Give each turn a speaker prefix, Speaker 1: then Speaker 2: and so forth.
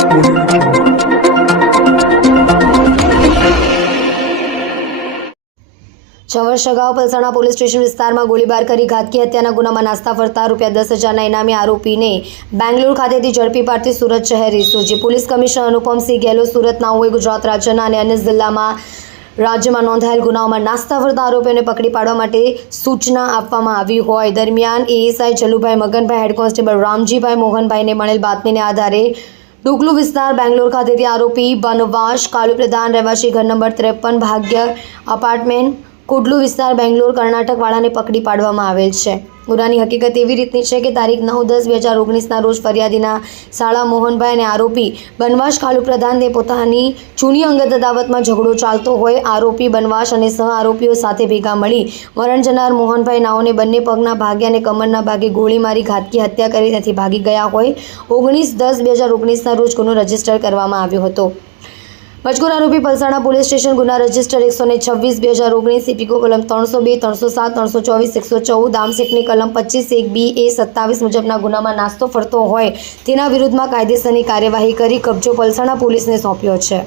Speaker 1: છ વર્ષ અગાઉ પલસાણા પોલીસ સ્ટેશન વિસ્તારમાં ગોળીબાર કરી ઘાતકી હત્યાના ગુનામાં નાસ્તા ફરતા રૂપિયા દસ હજારના ઇનામી આરોપીને બેંગ્લોર ખાતેથી ઝડપી પાડતી સુરત શહેર રિસોજી પોલીસ કમિશનર અનુપમસિંહ ગેહલોત સુરતના હોય ગુજરાત રાજ્યના અને અન્ય જિલ્લામાં રાજ્યમાં નોંધાયેલ ગુનાઓમાં નાસ્તા ફરતા આરોપીઓને પકડી પાડવા માટે સૂચના આપવામાં આવી હોય દરમિયાન ASI Chalubhai Maganbhai head constable Ramjibhai મોહનભાઈને મળેલ બાતમીને આધારે ડુગલુ વિસ્તાર બેંગ્લોર ખાતેથી આરોપી બનવાસ કાલુ પ્રધાન રહેવાસી ઘર નંબર ત્રેપન ભાગ્ય અપાર્ટમેન્ટ કુડલુ વિસ્તાર બેંગ્લોર કર્ણાટકવાળાને પકડી પાડવામાં આવેલ છે ગુનાની હકીકત એવી રીતની છે કે તારીખ નવ દસ બે હજાર ઓગણીસના રોજ ફરિયાદીના શાળા મોહનભાઈ અને આરોપી બનવાસ કાલુ પ્રધાનને પોતાની જૂની અંગત અદાવતમાં ઝઘડો ચાલતો હોય આરોપી બનવાસ અને સહ આરોપીઓ સાથે ભેગા મળી મરણ જનાર મોહનભાઈ નાઓને બંને પગના ભાગે અને કમરના ભાગે ગોળીમારી મારી ઘાતકી હત્યા કરી ત્યાંથી ભાગી ગયા હોય ઓગણીસ દસ બે હજાર ઓગણીસના રોજ ગુનો રજીસ્ટર કરવામાં આવ્યો હતો મજકૂર આરોપી પલસાણા પોલીસ સ્ટેશન ગુના રજીસ્ટર એકસો ને છવ્વીસ બે હજાર ઓગણીસ સીપીકો કલમ ત્રણસો બે ત્રણસો સાત ત્રણસો ચોવીસ એકસો ચૌદ આમસેકની કલમ પચીસ એક બી એ સત્તાવીસ મુજબના ગુનામાં નાસ્તો ફરતો હોય તેના વિરુદ્ધમાં કાયદેસરની કાર્યવાહી કરી કબજો પલસાણા પોલીસને સોંપ્યો છે